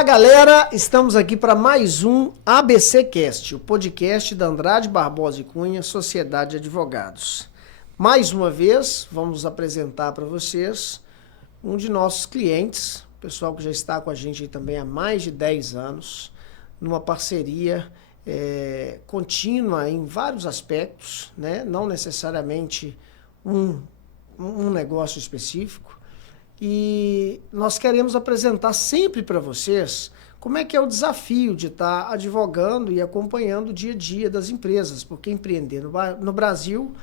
Olá, galera! Estamos aqui para mais um ABC Cast, o podcast da Andrade Barbosa e Cunha, Sociedade de Advogados. Mais uma vez, vamos apresentar para vocês um de nossos clientes, pessoal que já está com a gente aí também há mais de 10 anos, numa parceria contínua em vários aspectos, né? Não necessariamente um negócio específico. E nós queremos apresentar sempre para vocês como é que é o desafio de estar advogando e acompanhando o dia a dia das empresas, porque empreender no Brasil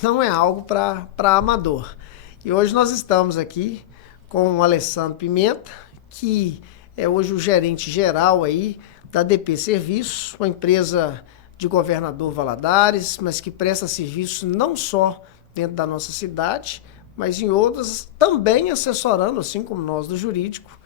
não é algo para amador. E hoje nós estamos aqui com o Alessandro Pimenta, que é hoje o gerente geral aí da DP Serviços, uma empresa de Governador Valadares, mas que presta serviço não só dentro da nossa cidade, mas em outras, também assessorando, assim como nós do jurídico,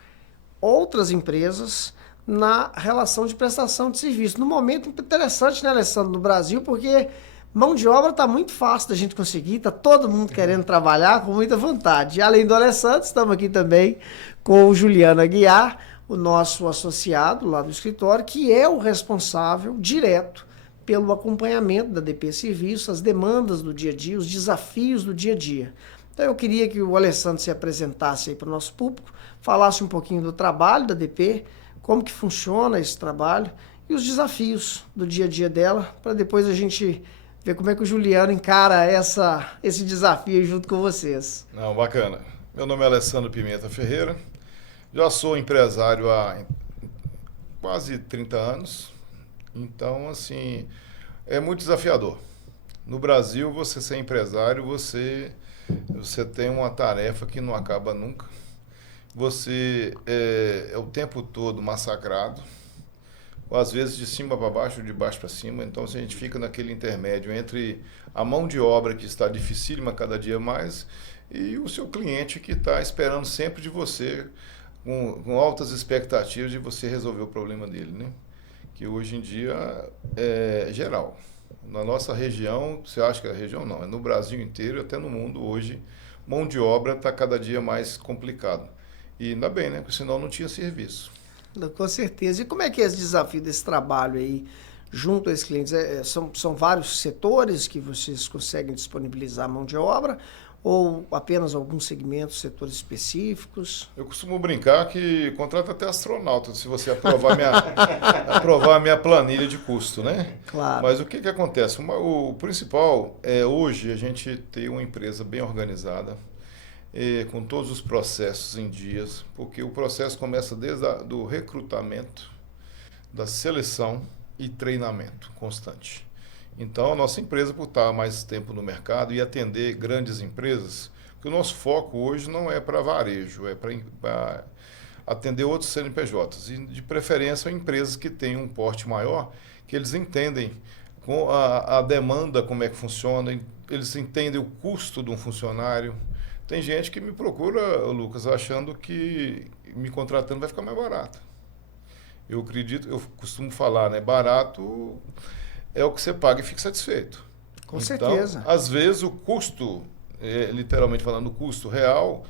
outras empresas na relação de prestação de serviço. No momento interessante, né, Alessandro, no Brasil, porque mão de obra está muito fácil da gente conseguir, está todo mundo querendo trabalhar com muita vontade. E além do Alessandro, estamos aqui também com o Juliano Aguiar, o nosso associado lá do escritório, que é o responsável direto pelo acompanhamento da DP Serviços, as demandas do dia a dia, os desafios do dia a dia. Então eu queria que o Alessandro se apresentasse aí para o nosso público, falasse um pouquinho do trabalho da DP, como que funciona esse trabalho e os desafios do dia a dia dela, para depois a gente ver como é que o Juliano encara esse desafio junto com vocês. Não, bacana. Meu nome é Alessandro Pimenta Ferreira, já sou empresário há quase 30 anos, então assim, é muito desafiador. No Brasil, você ser empresário, você tem uma tarefa que não acaba nunca. Você é o tempo todo massacrado, ou às vezes de cima para baixo, de baixo para cima. Então, a gente fica naquele intermédio entre a mão de obra, que está dificílima cada dia mais, e o seu cliente que está esperando sempre de você, com altas expectativas de você resolver o problema dele, né? Que hoje em dia é geral. Na nossa região, você acha que é a região? Não, é no Brasil inteiro, até no mundo hoje, mão de obra está cada dia mais complicado. E ainda bem, né? Porque senão não tinha serviço. Com certeza. E como é que é esse desafio desse trabalho aí junto a esses clientes? São vários setores que vocês conseguem disponibilizar mão de obra ou apenas alguns segmentos, setores específicos? Eu costumo brincar que contrata até astronauta se você aprovar a minha planilha de custo, né? Claro. Mas o que acontece? O principal é hoje a gente ter uma empresa bem organizada, com todos os processos em dias, porque o processo começa desde do recrutamento, da seleção e treinamento constante. Então, a nossa empresa, por estar mais tempo no mercado e atender grandes empresas, porque o nosso foco hoje não é para varejo, é para atender outros CNPJs, e de preferência empresas que têm um porte maior, que eles entendem com a demanda, como é que funciona, eles entendem o custo de um funcionário. Tem gente que me procura, Lucas, achando que me contratando vai ficar mais barato. Eu acredito, eu costumo falar, né, barato é o que você paga e fica satisfeito. Com certeza. Então, às vezes o custo, literalmente falando, o custo real,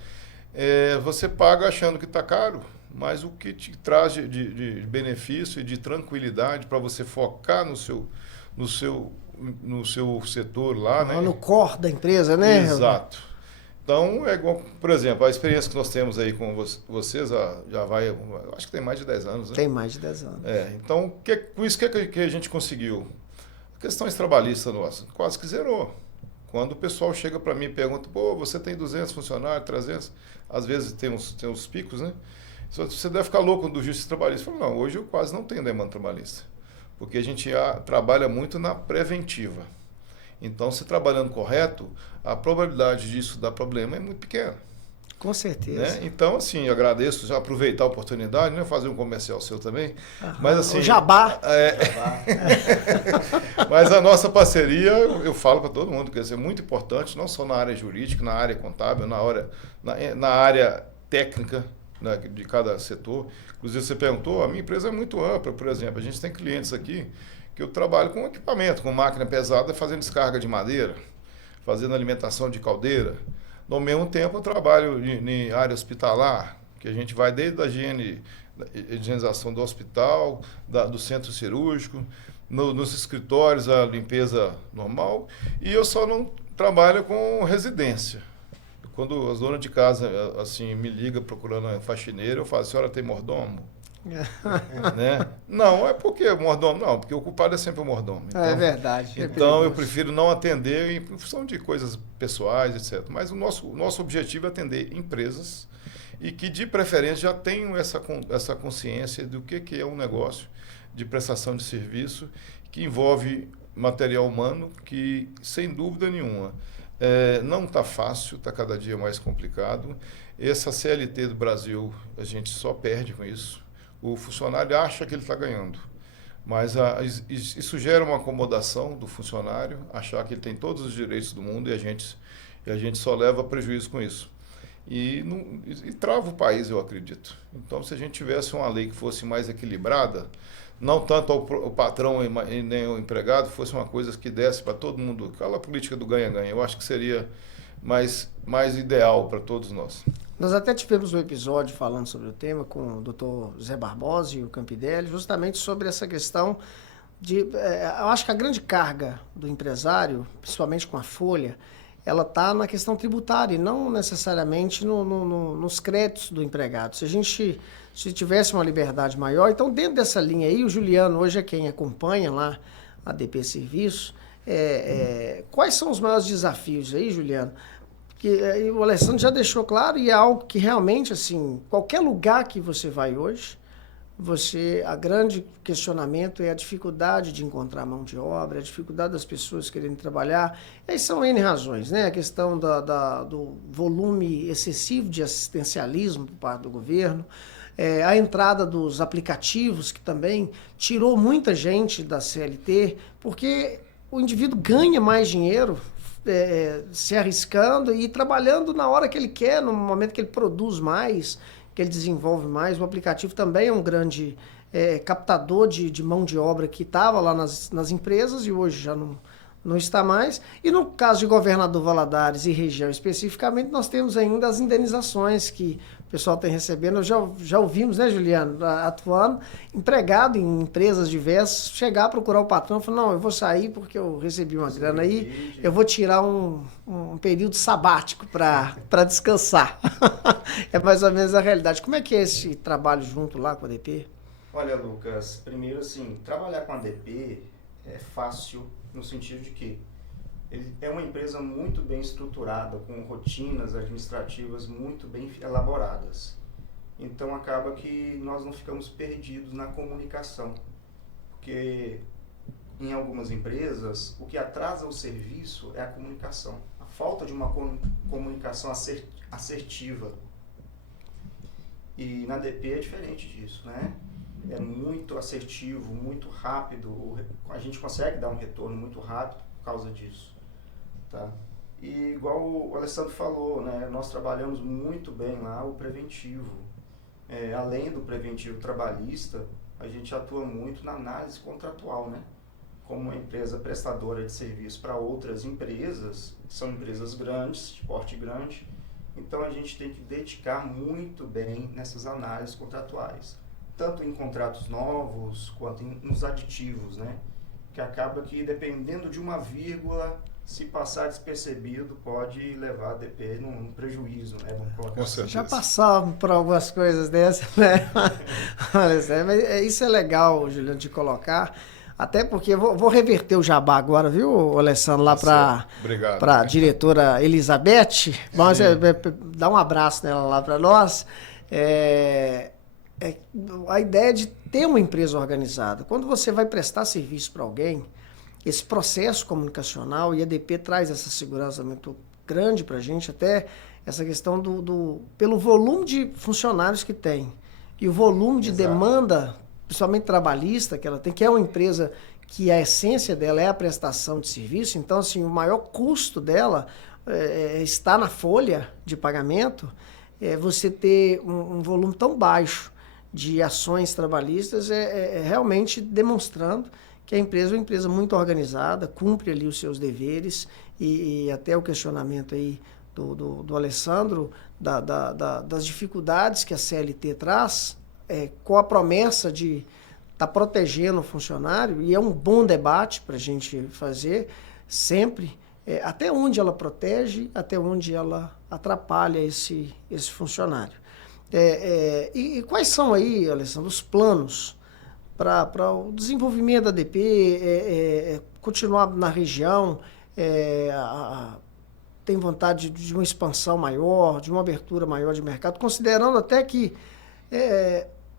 você paga achando que está caro, mas o que te traz de benefício e de tranquilidade para você focar no seu setor lá, né? No core da empresa, né? Exato. Então, é igual, por exemplo, a experiência que nós temos aí com vocês, já vai, acho que tem mais de 10 anos, né? Tem mais de 10 anos. Então, com isso que a gente conseguiu? Questões trabalhistas nossas, quase que zerou. Quando o pessoal chega para mim e pergunta, pô, você tem 200 funcionários, 300, às vezes tem uns picos, né? Você deve ficar louco do justiça trabalhista. Eu falo, não, hoje eu quase não tenho demanda trabalhista, porque a gente trabalha muito na preventiva. Então, se trabalhando correto, a probabilidade disso dar problema é muito pequena. Com certeza. Né? Então, assim, eu agradeço, já aproveitar a oportunidade, né? Fazer um comercial seu também. Mas, assim, o jabá. Mas a nossa parceria, eu falo para todo mundo, que é muito importante, não só na área jurídica, na área contábil, na área técnica, né, de cada setor. Inclusive, você perguntou, a minha empresa é muito ampla, por exemplo, a gente tem clientes aqui que eu trabalho com equipamento, com máquina pesada, fazendo descarga de madeira, fazendo alimentação de caldeira. No mesmo tempo, eu trabalho em área hospitalar, que a gente vai desde a higiene higienização do hospital, do centro cirúrgico, nos escritórios a limpeza normal, e eu só não trabalho com residência. Quando as donas de casa assim me ligam procurando uma faxineira, eu falo: a senhora tem mordomo? Né? Não, é porque mordomo, não, porque o culpado é sempre o mordomo. Então, é verdade. Então eu prefiro não atender em função de coisas pessoais, etc. Mas o nosso objetivo é atender empresas e que, de preferência, já tenham essa consciência do que é um negócio de prestação de serviço que envolve material humano, que, sem dúvida nenhuma, não está fácil, está cada dia mais complicado. Essa CLT do Brasil, a gente só perde com isso. O funcionário acha que ele está ganhando, mas isso gera uma acomodação do funcionário, achar que ele tem todos os direitos do mundo, e a gente só leva prejuízo com isso. E trava o país, eu acredito. Então, se a gente tivesse uma lei que fosse mais equilibrada, não tanto o patrão e nem o empregado, fosse uma coisa que desse para todo mundo, aquela política do ganha-ganha, eu acho que seria mais ideal para todos nós. Nós até tivemos um episódio falando sobre o tema com o Dr. Zé Barbosa e o Campidelli, justamente sobre essa questão de... eu acho que a grande carga do empresário, principalmente com a folha, ela está na questão tributária e não necessariamente nos créditos do empregado. Se tivesse uma liberdade maior, então dentro dessa linha aí, o Juliano hoje é quem acompanha lá a DP Serviço. Quais são os maiores desafios aí, Juliano? Que o Alessandro já deixou claro, e é algo que realmente, assim, qualquer lugar que você vai hoje, a grande questionamento é a dificuldade de encontrar mão de obra, a dificuldade das pessoas querendo trabalhar. E aí são N razões, né? A questão do volume excessivo de assistencialismo por parte do governo, a entrada dos aplicativos, que também tirou muita gente da CLT, porque o indivíduo ganha mais dinheiro se arriscando e trabalhando na hora que ele quer, no momento que ele produz mais, que ele desenvolve mais. O aplicativo também é um grande captador de mão de obra que estava lá nas empresas e hoje já não está mais. E no caso de Governador Valadares e região especificamente, nós temos ainda as indenizações que o pessoal tem recebendo. Já ouvimos, né, Juliano, atuando, empregado em empresas diversas, chegar a procurar o patrão e falar: não, eu vou sair porque eu recebi uma grana aí, eu vou tirar um período sabático para descansar. É mais ou menos a realidade. Como é que é esse trabalho junto lá com a DP? Olha, Lucas, primeiro assim, trabalhar com a DP é fácil no sentido de que ele é uma empresa muito bem estruturada, com rotinas administrativas muito bem elaboradas. Então acaba que nós não ficamos perdidos na comunicação, porque em algumas empresas o que atrasa o serviço é a comunicação, a falta de uma comunicação assertiva. E na DP é diferente disso, né? É muito assertivo, muito rápido, a gente consegue dar um retorno muito rápido por causa disso, tá? E igual o Alessandro falou, né, nós trabalhamos muito bem lá o preventivo. Além do preventivo trabalhista, a gente atua muito na análise contratual, né? Como uma empresa prestadora de serviço para outras empresas, são empresas grandes, de porte grande, então a gente tem que dedicar muito bem nessas análises contratuais, tanto em contratos novos quanto nos aditivos, né? Que acaba que, dependendo de uma vírgula, se passar despercebido, pode levar a DP num prejuízo, né? Com certeza. Já passamos por algumas coisas dessas, né? Mas isso é legal, Juliano, de colocar. Até porque vou reverter o jabá agora, viu, Alessandro, lá para a diretora Elizabeth. Vamos dar um abraço nela lá para nós. A ideia de ter uma empresa organizada. Quando você vai prestar serviço para alguém, esse processo comunicacional, e a DP traz essa segurança muito grande para a gente, até essa questão pelo volume de funcionários que tem e o volume de demanda, principalmente trabalhista, que ela tem, que é uma empresa que a essência dela é a prestação de serviço. Então, assim, o maior custo dela está na folha de pagamento. Você ter um volume tão baixo de ações trabalhistas realmente demonstrando que a empresa é uma empresa muito organizada, cumpre ali os seus deveres, e até o questionamento aí do Alessandro, das dificuldades que a CLT traz, com a promessa de estar protegendo o funcionário, e é um bom debate para a gente fazer sempre, até onde ela protege, até onde ela atrapalha esse funcionário. E quais são aí, Alessandro, os planos para o desenvolvimento da ADP, continuar na região, tem vontade de uma expansão maior, de uma abertura maior de mercado, considerando até que,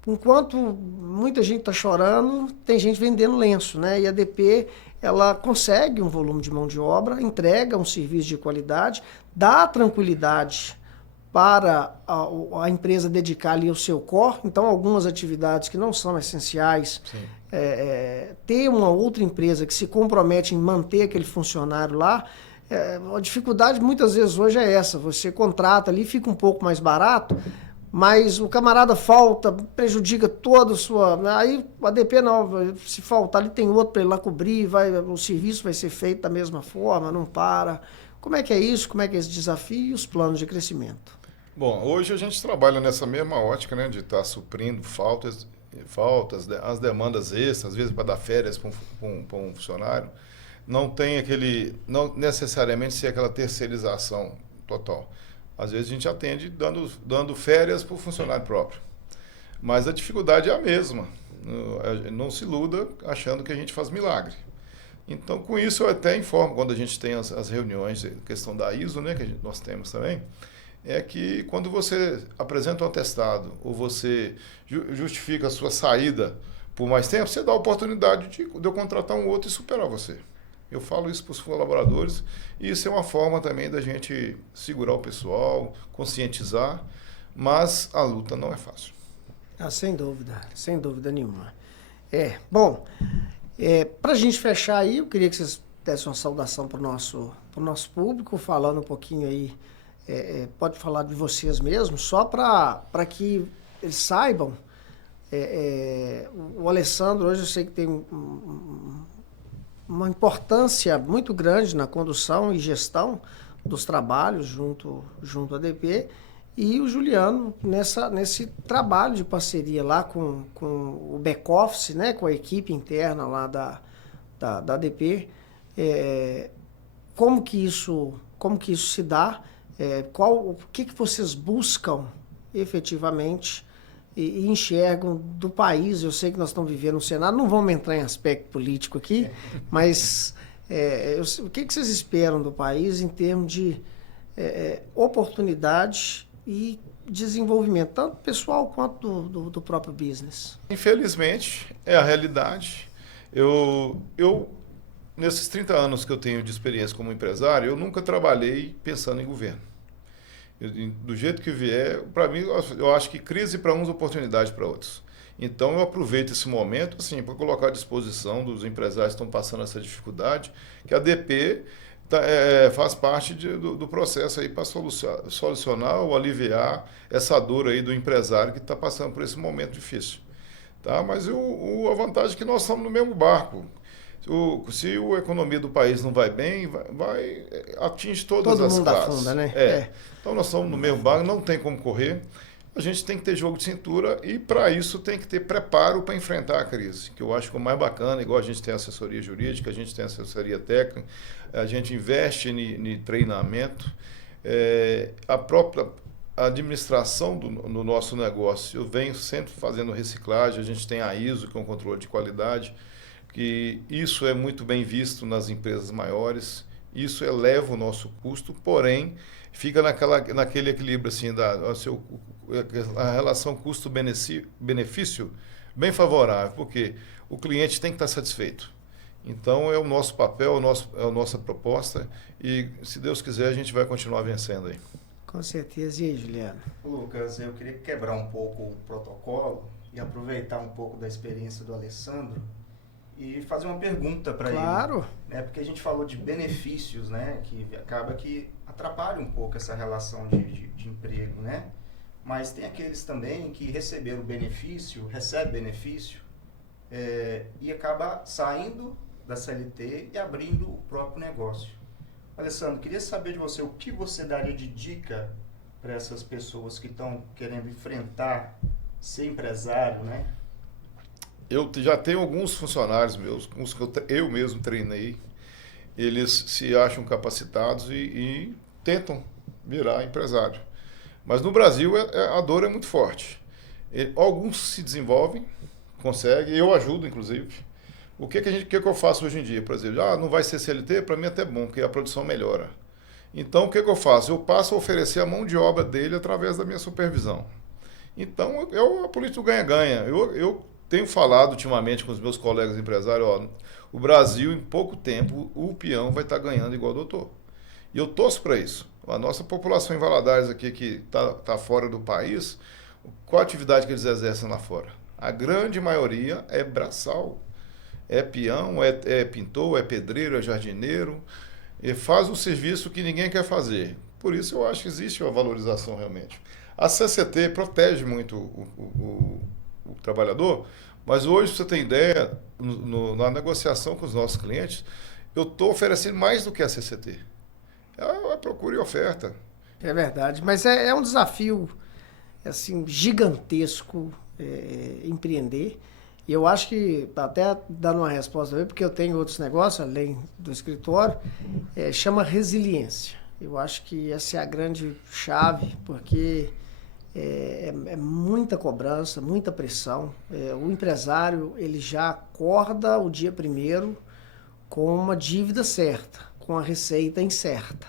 enquanto muita gente está chorando, tem gente vendendo lenço, né? E a ADP, ela consegue um volume de mão de obra, entrega um serviço de qualidade, dá tranquilidade para a empresa dedicar ali o seu core. Então, algumas atividades que não são essenciais, ter uma outra empresa que se compromete em manter aquele funcionário lá. A dificuldade muitas vezes hoje é essa: você contrata ali, fica um pouco mais barato, mas o camarada falta, prejudica toda a sua... Aí a ADP não, se faltar ali tem outro para ir lá cobrir, o serviço vai ser feito da mesma forma, não para. Como é que é isso? Como é que é esse desafio e os planos de crescimento? Bom, hoje a gente trabalha nessa mesma ótica, né, de estar suprindo faltas, as demandas extras, às vezes para dar férias para um funcionário. Não tem não necessariamente ser aquela terceirização total. Às vezes a gente atende dando férias para o funcionário próprio. Mas a dificuldade é a mesma. Não se iluda achando que a gente faz milagre. Então, com isso, eu até informo, quando a gente tem as reuniões, questão da ISO, né, que nós temos também, é que quando você apresenta um atestado ou você justifica a sua saída por mais tempo, você dá a oportunidade de eu contratar um outro e superar você. Eu falo isso para os colaboradores, e isso é uma forma também da gente segurar o pessoal, conscientizar, mas a luta não é fácil. Sem dúvida nenhuma. Bom, para a gente fechar aí, eu queria que vocês dessem uma saudação para o nosso público, falando um pouquinho aí, pode falar de vocês mesmos, só para que eles saibam. O Alessandro hoje eu sei que tem uma importância muito grande na condução e gestão dos trabalhos junto à ADP, e o Juliano nesse trabalho de parceria lá com o back-office, né, com a equipe interna lá da ADP. Como que isso se dá? O que vocês buscam efetivamente e enxergam do país? Eu sei que nós estamos vivendo um cenário, não vamos entrar em aspecto político aqui, mas o que vocês esperam do país em termos de oportunidade e desenvolvimento, tanto pessoal quanto do próprio business? Infelizmente, é a realidade. Eu nesses 30 anos que eu tenho de experiência como empresário, eu nunca trabalhei pensando em governo. Do jeito que vier, para mim, eu acho que crise para uns, oportunidade para outros. Então, eu aproveito esse momento assim, para colocar à disposição dos empresários que estão passando essa dificuldade, que a ADP faz parte do processo aí para solucionar ou aliviar essa dor aí do empresário que está passando por esse momento difícil. Tá? Mas a vantagem é que nós estamos no mesmo barco. Se a economia do país não vai bem, atinge todas as classes. Todo mundo afunda, né? Então nós estamos no mesmo barco, não tem como correr. A gente tem que ter jogo de cintura e para isso tem que ter preparo para enfrentar a crise, que eu acho que é o mais bacana, igual a gente tem assessoria jurídica, a gente tem assessoria técnica, a gente investe em treinamento, a própria administração do nosso negócio. Eu venho sempre fazendo reciclagem, a gente tem a ISO, que é um controle de qualidade, que isso é muito bem visto nas empresas maiores, isso eleva o nosso custo, porém, fica naquele equilíbrio assim, a relação custo-benefício bem favorável, porque o cliente tem que estar satisfeito. Então, é o nosso papel, é a nossa proposta, e, se Deus quiser, a gente vai continuar vencendo aí. Com certeza. E aí, Juliano? Lucas, eu queria quebrar um pouco o protocolo e aproveitar um pouco da experiência do Alessandro e fazer uma pergunta para ele. Claro. Porque a gente falou de benefícios, né? Que acaba que atrapalha um pouco essa relação de emprego, né? Mas tem aqueles também que recebem benefício e acaba saindo da CLT e abrindo o próprio negócio. Alessandro, queria saber de você o que você daria de dica para essas pessoas que estão querendo enfrentar ser empresário, né? Eu já tenho alguns funcionários meus, uns que eu mesmo treinei, eles se acham capacitados e tentam virar empresário. Mas no Brasil a dor é muito forte. Alguns se desenvolvem, conseguem, eu ajudo inclusive. O que eu faço hoje em dia? Por exemplo, não vai ser CLT, para mim é até bom, porque a produção melhora. Então o que eu faço? Eu passo a oferecer a mão de obra dele através da minha supervisão. Então é a política do ganha-ganha. Eu tenho falado ultimamente com os meus colegas empresários, o Brasil em pouco tempo o peão vai estar ganhando igual o doutor. E eu torço para isso. A nossa população em Valadares aqui que tá fora do país, qual a atividade que eles exercem lá fora? A grande maioria é braçal. É peão, é pintor, é pedreiro, é jardineiro. E faz um serviço que ninguém quer fazer. Por isso eu acho que existe uma valorização realmente. A CCT protege muito o trabalhador, mas hoje, pra você ter ideia, na negociação com os nossos clientes, eu estou oferecendo mais do que a CCT. É a procura e oferta. É verdade, mas é um desafio assim, gigantesco empreender. E eu acho que, até dando uma resposta também, porque eu tenho outros negócios, além do escritório, chama resiliência. Eu acho que essa é a grande chave, porque é muita cobrança, muita pressão. O empresário, ele já acorda o dia primeiro com uma dívida certa, com a receita incerta,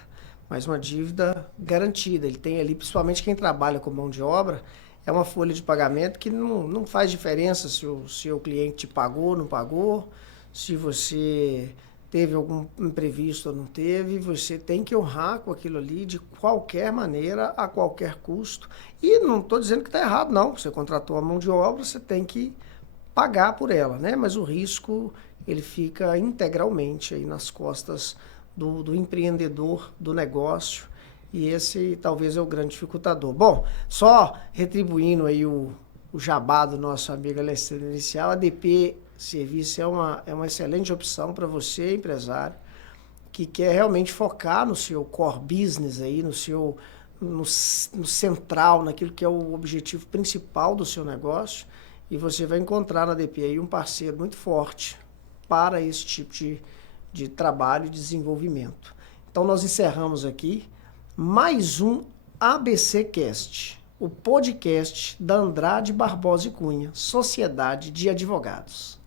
mas uma dívida garantida. Ele tem ali, principalmente quem trabalha com mão de obra, é uma folha de pagamento que não faz diferença se o seu cliente te pagou ou não pagou, se você teve algum imprevisto ou não teve, você tem que honrar com aquilo ali de qualquer maneira, a qualquer custo. E não estou dizendo que está errado, não. Você contratou a mão de obra, você tem que pagar por ela, né? Mas o risco, ele fica integralmente aí nas costas do empreendedor, do negócio. E esse talvez é o grande dificultador. Bom, só retribuindo aí o jabá do nosso amigo Alessandro inicial, a DP Serviço é uma excelente opção para você, empresário, que quer realmente focar no seu core business aí, no central, naquilo que é o objetivo principal do seu negócio, e você vai encontrar na DP aí um parceiro muito forte para esse tipo de trabalho e desenvolvimento. Então nós encerramos aqui mais um ABCcast, o podcast da Andrade Barbosa e Cunha, Sociedade de Advogados.